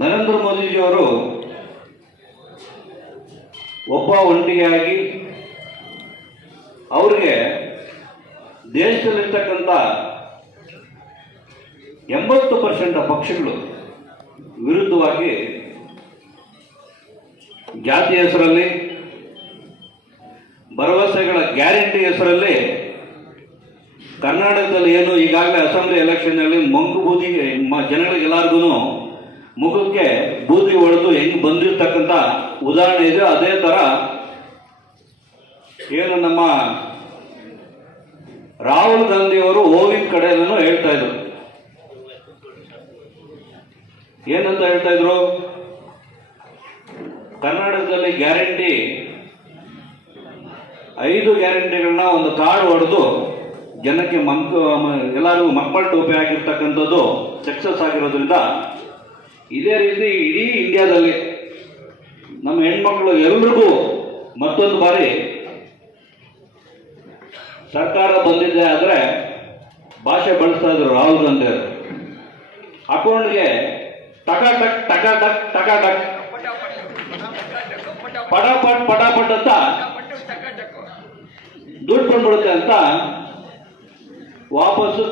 ನರೇಂದ್ರ ಮೋದಿಜಿಯವರು ಒಬ್ಬ ಒಂಟಿಯಾಗಿ ಅವರಿಗೆ ದೇಶದಲ್ಲಿರ್ತಕ್ಕಂಥ 80% ಪಕ್ಷಗಳು ವಿರುದ್ಧವಾಗಿ ಜಾತಿ ಹೆಸರಲ್ಲಿ, ಭರವಸೆಗಳ ಗ್ಯಾರಂಟಿ ಹೆಸರಲ್ಲಿ ಕರ್ನಾಟಕದಲ್ಲಿ ಏನು ಈಗಾಗಲೇ ಅಸೆಂಬ್ಲಿ ಎಲೆಕ್ಷನ್ನಲ್ಲಿ ಮಂಕು ಬೂದಿ ಜನಗಳಿಗೆಲ್ಲರಿಗೂ ಮುಖಕ್ಕೆ ಬೂದಿ ಹೊಡೆದು ಹೆಂಗೆ ಬಂದಿರತಕ್ಕಂಥ ಉದಾಹರಣೆ ಇದೆ. ಅದೇ ಥರ ಏನು ನಮ್ಮ ರಾಹುಲ್ ಗಾಂಧಿಯವರು ಓವಿನ ಕಡೆಯಲ್ಲೂ ಹೇಳ್ತಾ ಇದ್ರು. ಏನಂತ ಹೇಳ್ತಾ ಇದ್ರು? ಕರ್ನಾಟಕದಲ್ಲಿ ಗ್ಯಾರಂಟಿ 5 ಗ್ಯಾರಂಟಿಗಳನ್ನ ಒಂದು ಕಾರ್ಡ್ ಹೊಡೆದು ಜನಕ್ಕೆ ಎಲ್ಲರಿಗೂ ಮಕ್ಕಳ ಟೋಪಿ ಆಗಿರ್ತಕ್ಕಂಥದ್ದು ಸಕ್ಸಸ್ ಆಗಿರೋದ್ರಿಂದ ಇದೇ ರೀತಿ ಇಡೀ ಇಂಡಿಯಾದಲ್ಲಿ ನಮ್ಮ ಹೆಣ್ಮಕ್ಳು ಎಲ್ರಿಗೂ ಮತ್ತೊಂದು ಬಾರಿ ಸರ್ಕಾರ ಬಂದಿದೆ ಆದರೆ ಭಾಷೆ ಬಳಸ್ತಾ ಇದ್ರು ರಾಹುಲ್ ಗಾಂಧಿ ಅವರು. ಅಕೌಂಟ್ಗೆ ಟಕಾಟಕ್ ಟಕಾಟಕ್ ಟಕಾಟಕ್ ಪಟಾಪಟ್ ಪಟಾಪಟ್ ಅಂತ ದುಡ್ಡು ಬಂದ್ಬಿಡುತ್ತೆ ಅಂತ ವಾಪಸ್ಸು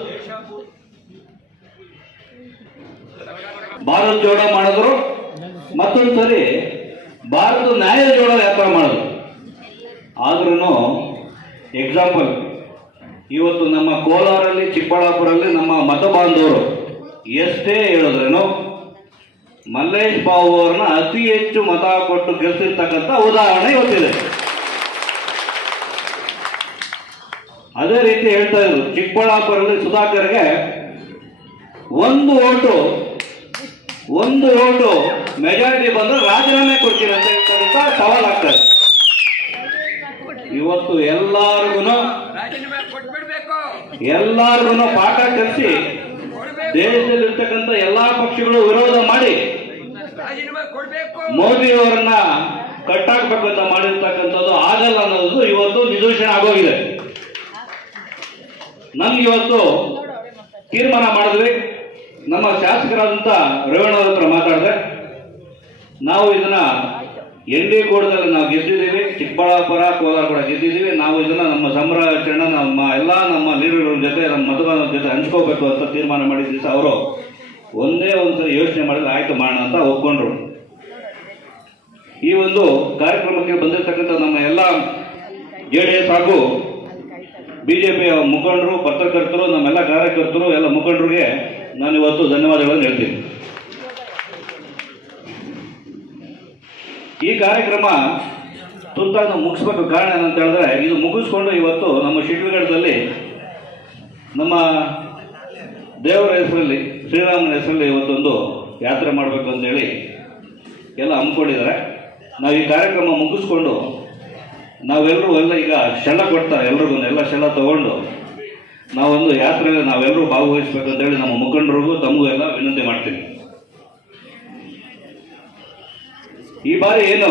ಭಾರತ್ ಜೋಡೋ ಮಾಡಿದ್ರು. ಮತ್ತೊಂದು ಸರಿ ಭಾರತ ನ್ಯಾಯ ಜೋಡೋ ಯಾತ್ರೆ ಮಾಡಿದ್ರು. ಆದ್ರೂ ಎಕ್ಸಾಂಪಲ್ ಇವತ್ತು ನಮ್ಮ ಕೋಲಾರಲ್ಲಿ, ಚಿಕ್ಕಬಳ್ಳಾಪುರಲ್ಲಿ ನಮ್ಮ ಮತ ಬಾಂಧವರು ಎಷ್ಟೇ ಹೇಳಿದ್ರೇನು ಮಲ್ಲೇಶ್ ಬಾಬು ಅವ್ರನ್ನ ಅತಿ ಹೆಚ್ಚು ಮತ ಕೊಟ್ಟು ಗೆಲ್ಸಿರ್ತಕ್ಕಂಥ ಉದಾಹರಣೆ ಇವತ್ತಿದೆ. ಅದೇ ರೀತಿ ಹೇಳ್ತಾ ಇದ್ರು, ಚಿಕ್ಕಬಳ್ಳಾಪುರದಲ್ಲಿ ಸುಧಾಕರ್ಗೆ ಒಂದು ಓಟು ಮೆಜಾರಿಟಿ ಬಂದ್ರೆ ರಾಜೀನಾಮೆ ಕೊಡ್ತೀನಿ ಅಂತ ಹೇಳ್ತಕ್ಕಂಥ ಸವಾಲಾಗ್ತದೆ. ಇವತ್ತು ಎಲ್ಲಾರ್ಗು ಪಾಠ ಕಲಿಸಿ ದೇಶದಲ್ಲಿರ್ತಕ್ಕಂಥ ಎಲ್ಲಾ ಪಕ್ಷಗಳು ವಿರೋಧ ಮಾಡಿ ಮೋದಿ ಅವರನ್ನ ಕಟ್ಟಾಕ್ಬೇಕಂತ ಮಾಡಿರ್ತಕ್ಕಂಥದ್ದು ಆಗಲ್ಲ ಅನ್ನೋದು ಇವತ್ತು ನಿದರ್ಶನ ಆಗೋಗಿದೆ. ನಮ್ಗೆ ಇವತ್ತು ತೀರ್ಮಾನ ಮಾಡಿದ್ವಿ. ನಮ್ಮ ಶಾಸಕರಾದಂಥ ರೇವಣ್ಣ ಹತ್ರ ಮಾತಾಡಿದೆ. ನಾವು ಇದನ್ನ ND ಕೂಡದಲ್ಲಿ ನಾವು ಗೆದ್ದಿದ್ದೀವಿ. ಚಿಕ್ಕಬಳ್ಳಾಪುರ, ಕೋಲಾರ ಕೂಡ ಗೆದ್ದಿದ್ದೀವಿ. ನಾವು ಇದನ್ನ ನಮ್ಮ ಸಂಭ್ರಮಾಚರಣೆ ನಮ್ಮ ಲೀಡರ್ಗಳ ಜೊತೆ, ನಮ್ಮ ಮತದಾರರ ಜೊತೆ ಹಂಚ್ಕೋಬೇಕು ಅಂತ ತೀರ್ಮಾನ ಮಾಡಿದ ದಿವಸ ಅವರು ಒಂದೇ ಒಂದ್ಸರಿ ಯೋಚನೆ ಮಾಡಿದ್ರೆ ಆಯ್ತು ಮಾಡೋಣ ಅಂತ ಒಪ್ಕೊಂಡ್ರು. ಈ ಒಂದು ಕಾರ್ಯಕ್ರಮಕ್ಕೆ ಬಂದಿರತಕ್ಕಂಥ ನಮ್ಮ ಎಲ್ಲ JDS ಹಾಗೂ BJPಯ ಮುಖಂಡರು, ಪತ್ರಕರ್ತರು, ನಮ್ಮೆಲ್ಲ ಕಾರ್ಯಕರ್ತರು, ಎಲ್ಲ ಮುಖಂಡರಿಗೆ ನಾನು ಇವತ್ತು ಧನ್ಯವಾದಗಳನ್ನು ಹೇಳ್ತೀನಿ. ಈ ಕಾರ್ಯಕ್ರಮ ತುರ್ತಾಗಿ ಮುಗಿಸ್ಬೇಕು. ಕಾರಣ ಏನಂತ ಹೇಳಿದ್ರೆ, ಇದು ಮುಗಿಸ್ಕೊಂಡು ಇವತ್ತು ನಮ್ಮ ಶಿಡ್ಲಘಟ್ಟದಲ್ಲಿ ನಮ್ಮ ದೇವರ ಹೆಸರಲ್ಲಿ, ಶ್ರೀರಾಮನ ಹೆಸರಲ್ಲಿ ಇವತ್ತೊಂದು ಯಾತ್ರೆ ಮಾಡಬೇಕು ಅಂತೇಳಿ ಎಲ್ಲ ಹಮ್ಮಿಕೊಂಡಿದ್ದಾರೆ. ನಾವು ಈ ಕಾರ್ಯಕ್ರಮ ಮುಗಿಸ್ಕೊಂಡು ನಾವೆಲ್ಲರೂ ಈಗ ಶೆಲ ಕೊಡ್ತಾರೆ ಎಲ್ರಿಗೂ, ಎಲ್ಲ ಶೆಲ ತಗೊಂಡು ನಾವೊಂದು ಯಾತ್ರೆಯಲ್ಲಿ ನಾವೆಲ್ಲರೂ ಭಾಗವಹಿಸ್ಬೇಕು ಅಂತೇಳಿ ನಮ್ಮ ಮುಖಂಡರಿಗೂ ತಮಗೂ ಎಲ್ಲ ವಿನಂತಿ ಮಾಡ್ತೀನಿ. ಈ ಬಾರಿ ಏನು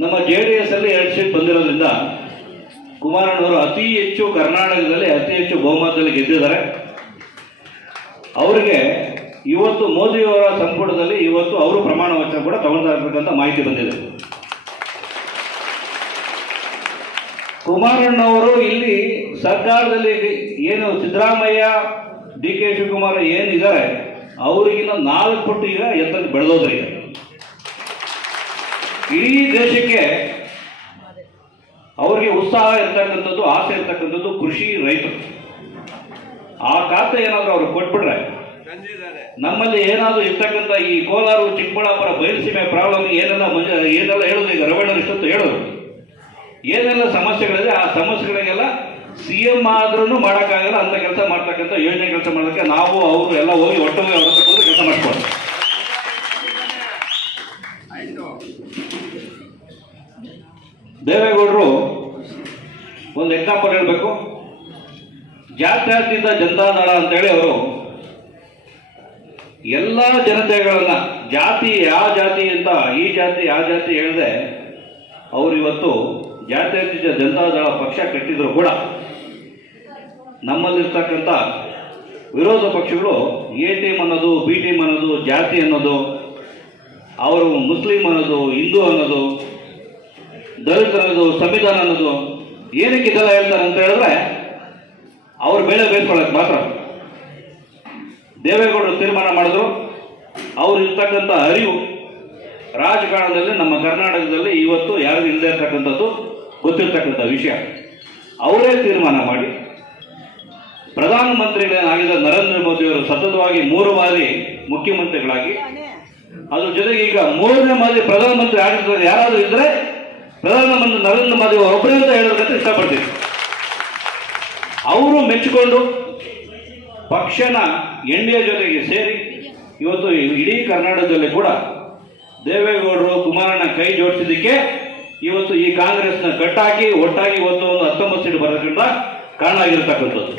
ನಮ್ಮ JDS ಅಲ್ಲಿ 2 ಸೀಟ್ ಬಂದಿರೋದ್ರಿಂದ ಕುಮಾರಣ್ಣವರು ಅತಿ ಹೆಚ್ಚು ಕರ್ನಾಟಕದಲ್ಲಿ ಅತಿ ಹೆಚ್ಚು ಬಹುಮತದಲ್ಲಿ ಗೆದ್ದಿದ್ದಾರೆ. ಅವರಿಗೆ ಇವತ್ತು ಮೋದಿಯವರ ಸಂಪುಟದಲ್ಲಿ ಇವತ್ತು ಅವರು ಪ್ರಮಾಣ ವಚನ ಕೂಡ ತಗೊಳ್ತಾ ಇರಬೇಕಂತ ಮಾಹಿತಿ ಬಂದಿದೆ. ಕುಮಾರಣ್ಣವರು ಇಲ್ಲಿ ಸರ್ಕಾರದಲ್ಲಿ ಏನು ಸಿದ್ದರಾಮಯ್ಯ, DK ಶಿವಕುಮಾರ್ ಏನಿದ್ದಾರೆ ಅವರಿಗಿನ್ನ 4 ಪಟ್ಟು ಈಗ ಎತ್ತರಕ್ಕೆ ಬೆಳೆದೋದ್ರಿ. ಇಡೀ ದೇಶಕ್ಕೆ ಅವರಿಗೆ ಉತ್ಸಾಹ ಇರ್ತಕ್ಕಂಥದ್ದು, ಆಸೆ ಇರ್ತಕ್ಕಂಥದ್ದು ಕೃಷಿ, ರೈತರು. ಆ ಖಾತೆ ಏನಾದರೂ ಅವ್ರು ಕೊಟ್ಬಿಟ್ರೆ ನಮ್ಮಲ್ಲಿ ಏನಾದರೂ ಇರ್ತಕ್ಕಂಥ ಈ ಕೋಲಾರ, ಚಿಕ್ಕಬಳ್ಳಾಪುರ, ಬಯಲುಸೀಮೆ ಪ್ರಾಬ್ಲಮ್ ಏನೆಲ್ಲ ಹೇಳೋದು, ಈಗ ರವಣ್ಣರು ಇಷ್ಟೊತ್ತು ಹೇಳೋದು ಏನೆಲ್ಲ ಸಮಸ್ಯೆಗಳಿದೆ, ಆ ಸಮಸ್ಯೆಗಳಿಗೆಲ್ಲ CM ಆದ್ರೂ ಮಾಡೋಕ್ಕಾಗಲ್ಲ ಅಂತ ಕೆಲಸ ಮಾಡ್ತಕ್ಕಂಥ ಯೋಜನೆ ಕೆಲಸ ಮಾಡೋದಕ್ಕೆ ನಾವು ಅವರು ಎಲ್ಲ ಹೋಗಿ ಒಟ್ಟೋಗಿ ಅವ್ರ ಹತ್ರ ಕೂತು ಕೆಲಸ ಮಾಡ್ಕೊಂಡು ದೇವೇಗೌಡರು ಒಂದು ಎಕ್ಸಾಂಪಲ್ ಹೇಳಬೇಕು. ಜಾತ್ಯತೀತ ಜನತಾದಳ ಅಂತೇಳಿ ಅವರು ಎಲ್ಲ ಜನತೆಗಳನ್ನ ಜಾತಿ ಯಾವ ಜಾತಿ ಅಂತ ಈ ಜಾತಿ ಯಾವ ಜಾತಿ ಹೇಳಿದೆ ಅವರು ಇವತ್ತು ಜಾತ್ಯತೀತ ಜನತಾದಳ ಪಕ್ಷ ಕಟ್ಟಿದ್ರು ಕೂಡ ನಮ್ಮಲ್ಲಿರ್ತಕ್ಕಂಥ ವಿರೋಧ ಪಕ್ಷಗಳು ATM ಅನ್ನೋ ಅನ್ನೋದು, ಬಿ ಟೀಮ್ ಅನ್ನೋದು, ಜಾತಿ ಅನ್ನೋದು, ಅವರು ಮುಸ್ಲಿಂ ಅನ್ನೋದು, ಹಿಂದೂ ಅನ್ನೋದು, ದಲಿತ ಅನ್ನೋದು, ಸಂವಿಧಾನ ಅನ್ನೋದು, ಏನಕ್ಕೆ ಇದೆಲ್ಲ ಹೇಳ್ತಾರೆ ಅಂತ ಹೇಳಿದ್ರೆ ಅವ್ರ ಬೇಳೆ ಬೇಯಿಸ್ಕೊಳ್ಳೋಕೆ ಮಾತ್ರ. ದೇವೇಗೌಡರು ತೀರ್ಮಾನ ಮಾಡಿದ್ರು. ಅವ್ರು ಇರ್ತಕ್ಕಂಥ ಅರಿವು ರಾಜಕಾರಣದಲ್ಲಿ ನಮ್ಮ ಕರ್ನಾಟಕದಲ್ಲಿ ಇವತ್ತು ಯಾರಿಗೂ ಇಲ್ಲದೆ ಇರ್ತಕ್ಕಂಥದ್ದು ಗೊತ್ತಿರ್ತಕ್ಕಂಥ ವಿಷಯ. ಅವರೇ ತೀರ್ಮಾನ ಮಾಡಿ ಪ್ರಧಾನಮಂತ್ರಿಗಳಾಗಿದ್ದ ನರೇಂದ್ರ ಮೋದಿಯವರು ಸತತವಾಗಿ 3 ಬಾರಿ ಮುಖ್ಯಮಂತ್ರಿಗಳಾಗಿ, ಅದ್ರ ಜೊತೆಗೆ ಈಗ 3ನೇ ಬಾರಿ ಪ್ರಧಾನಮಂತ್ರಿ ಆಗಿದ್ದಾರೆ. ಯಾರಾದರೂ ಇದ್ರೆ ಪ್ರಧಾನಮಂತ್ರಿ ನರೇಂದ್ರ ಮೋದಿ ಒಬ್ಬರೇ ಅಂತ ಹೇಳೋದಕ್ಕೆ ಇಷ್ಟಪಡ್ತೀನಿ. ಅವರು ಮೆಚ್ಚಿಕೊಂಡು ಪಕ್ಷನ NDA ಜೊತೆಗೆ ಸೇರಿ ಇವತ್ತು ಇಡೀ ಕರ್ನಾಟಕದಲ್ಲಿ ಕೂಡ ದೇವೇಗೌಡರು ಕುಮಾರಣ್ಣ ಕೈ ಜೋಡಿಸಿದ್ದಕ್ಕೆ ಇವತ್ತು ಈ ಕಾಂಗ್ರೆಸ್ನ ಕಟ್ಟಾಕಿ ಒಟ್ಟಾಗಿ ಇವತ್ತು ಒಂದು 19 ಸೀಟ್ ಬರೋದ್ರಿಂದ ಕಾರಣ ಆಗಿರ್ತಕ್ಕಂಥದ್ದು.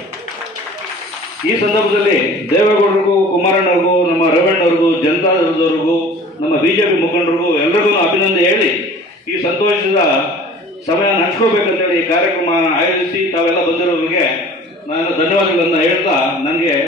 ಈ ಸಂದರ್ಭದಲ್ಲಿ ದೇವೇಗೌಡರಿಗೂ, ಕುಮಾರಣ್ಣವ್ರಿಗೂ, ನಮ್ಮ ರೇವಣ್ಣವ್ರಿಗೂ, ಜನತಾದಳದವ್ರಿಗೂ, ನಮ್ಮ BJP ಮುಖಂಡರಿಗೂ ಎಲ್ಲರಿಗೂ ಅಭಿನಂದನೆ ಹೇಳಿ ಈ ಸಂತೋಷದ ಸಮಯ ಹಂಚ್ಕೋಬೇಕಂತೇಳಿ ಈ ಕಾರ್ಯಕ್ರಮ ಆಯೋಜಿಸಿ ತಾವೆಲ್ಲ ಬಂದಿರೋರಿಗೆ ನಾನು ಧನ್ಯವಾದಗಳನ್ನು ಹೇಳ್ತಾ ನನಗೆ